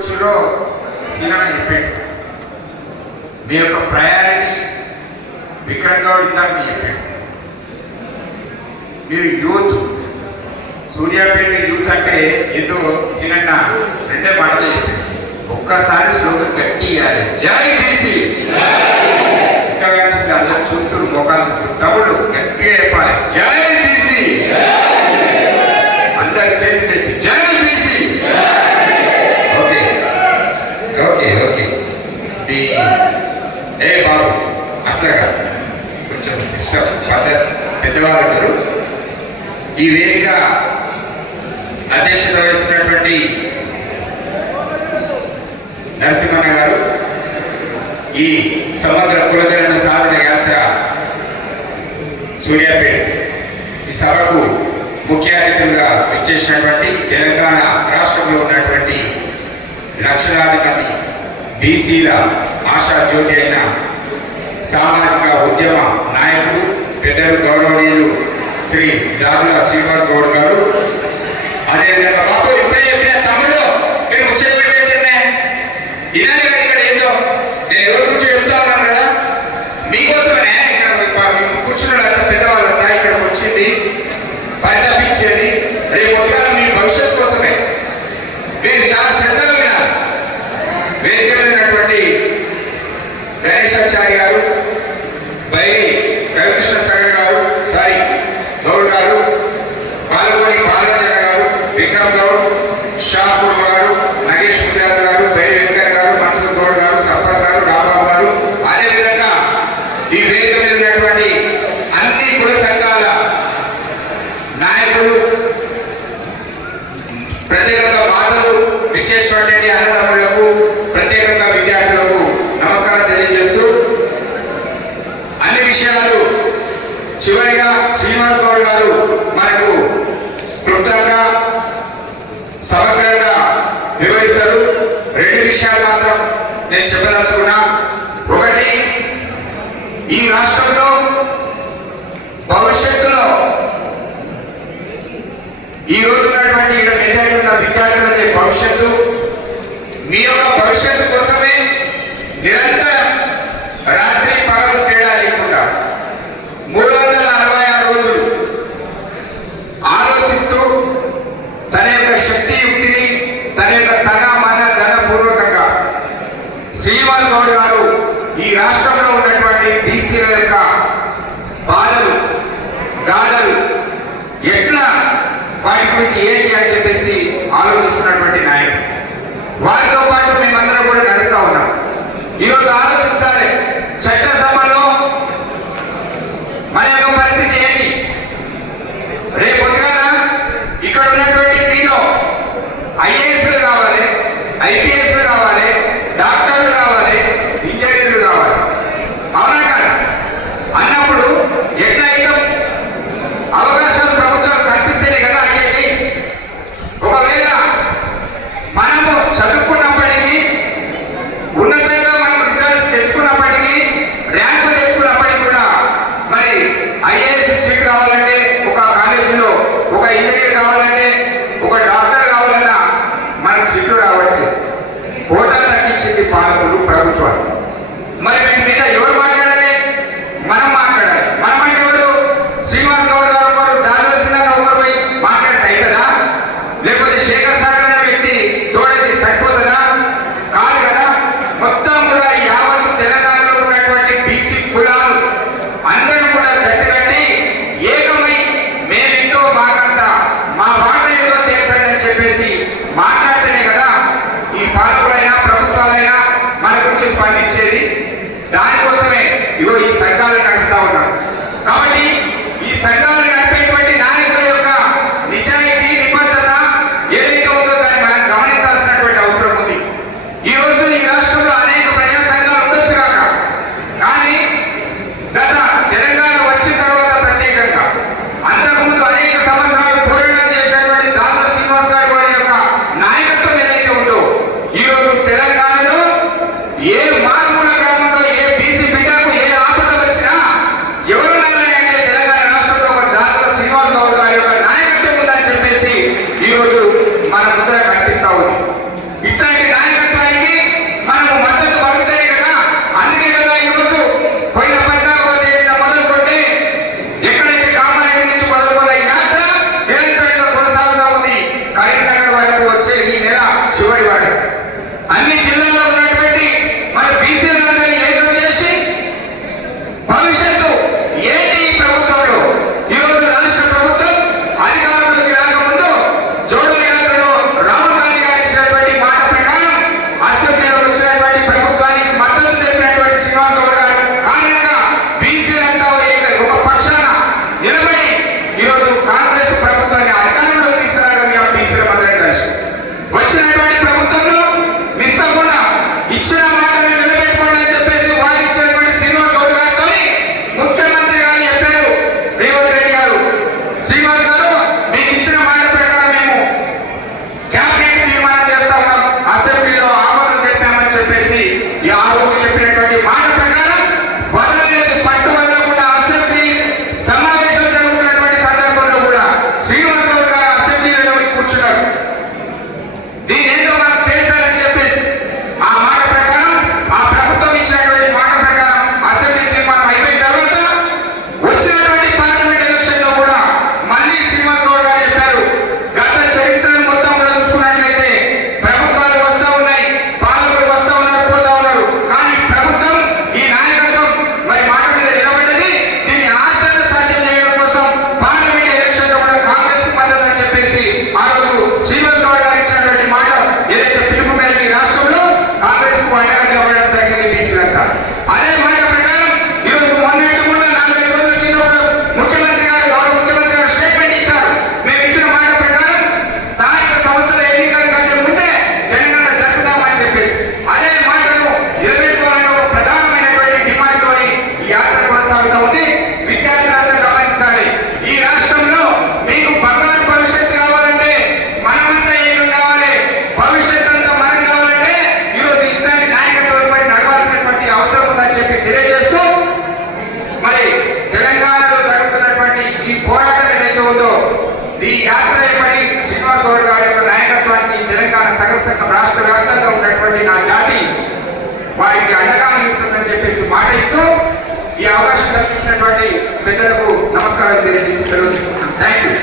కూర్చులో cinema చెప్పాడు మీ యొక్క priority Vikram Goud ఇందాక చెప్పాడు. మీరు యూత్ సూర్యాపేట యూత్ అంటే ఏదో సినన్న రెండే మాటలు చెప్పాడు. ఒక్కసారి శ్లోకం గట్టి ఇవ్వాలి జై బీసీ పెద్దవారు గారు ఈ వేదిక అధ్యక్షత వహిస్తున్నటువంటి నరసింహన్న గారు ఈ సమగ్ర కులధరణ సాధన యాత్ర సూర్యాపేట ఈ సభకు ముఖ్య అతిథులుగా వచ్చేసినటువంటి తెలంగాణ రాష్ట్రంలో ఉన్నటువంటి లక్షలాది మంది బీసీల ఆశా జ్యోతి అయిన సామాజిక ఉద్యమ నాయకుడు పెద్దలు గౌరవనీయులు శ్రీ జాతుల శ్రీనివాస్ గౌడ్ గారు. అదేవిధంగా బాబు ఇప్పుడే చెప్పిన తమ్ముడు మీరు ముచ్చట పెట్టేటనే ఇలానే కదా ఇక్కడ ఏందో నేను ఎవరి గురించి చెప్తా ఉన్నాను కదా మీకోసమనే ఇక్కడ ప- కూర్చున్న వాళ్ళంతా పెద్దవాళ్ళంతా ఇక్కడికి వచ్చింది పరితపించేది రేపు పొద్దుగాల మీ భవిష్యత్ కోసమే మీరు చాలా శ్రద్ధగా వినాలి వేదిక మీద ఉన్నటువంటి గణేశాచారి గారు బైరి రవికృష్ణ సాగర్ గారు సారీ గౌడ్ గారు బాలగోని బాలరాజన్న గారు విక్రమ్ గౌడ్ షాపూర్ గారు నగేష్ ముదిరాజ్ గారు బైరి వెంకట గారు మనసూర్ గౌడ్ గారు సర్పంచ్ గారు రాంబాబు గారు అదేవిధంగా ఈ వేదిక మీద ఉన్నటువంటి అన్ని కుల సంఘాల నాయకులు ప్రత్యేకంగా మాటలు విచ్చేసినటువంటి అన్నదమ్ములకు ప్రత్యేకంగా విద్యార్థులకు నమస్కారం తెలియజేస్తూ అన్ని విషయాలు చివరిగా శ్రీనివాస్ గౌడ్ గారు మనకు క్లుప్తంగా సమగ్రంగా వివరిస్తారు. రెండు విషయాలు మాత్రం నేను చెప్పదలుచుకున్నా. ఒకటి ఈ రాష్ట్రంలో భవిష్యత్తులో ఈ రోజు ఉన్నటువంటి ఇక్కడ మెజారిటీ ఉన్న భవిష్యత్తు. మీ యొక్క భవిష్యత్తు కోసమే నిరంతరం రాత్రి పగలు తేడా లేకుండా మూడు వందల అరవై ఆరు రోజులు ఆలోచిస్తూ తన యొక్క శక్తి యుక్తిని తన యొక్క తన మన ధన పూర్వకంగా శ్రీనివాస్ గౌడ్ గారు ఈ రాష్ట్రంలో ఉన్నటువంటి బీసీల యొక్క బాధలు గాథలు ఎట్లా వాటి గురించి ఏంటి అని చెప్పేసి ఆలోచిస్తున్నటువంటి వారితో పాటు మేమందరం కూడా నడుస్తా ఉన్నాం. ఈరోజు ఆలోచించాలి. చట్టం dado రాష్ట్ర వ్యాప్తంగా ఉన్నటువంటి నా జాతి వారికి అండగా నిలుస్తుందని చెప్పేసి మాట ఇస్తూ ఈ అవకాశం కల్పించినటువంటి పెద్దలకు నమస్కారం తెలియజేసి సెలవు థ్యాంక్ యూ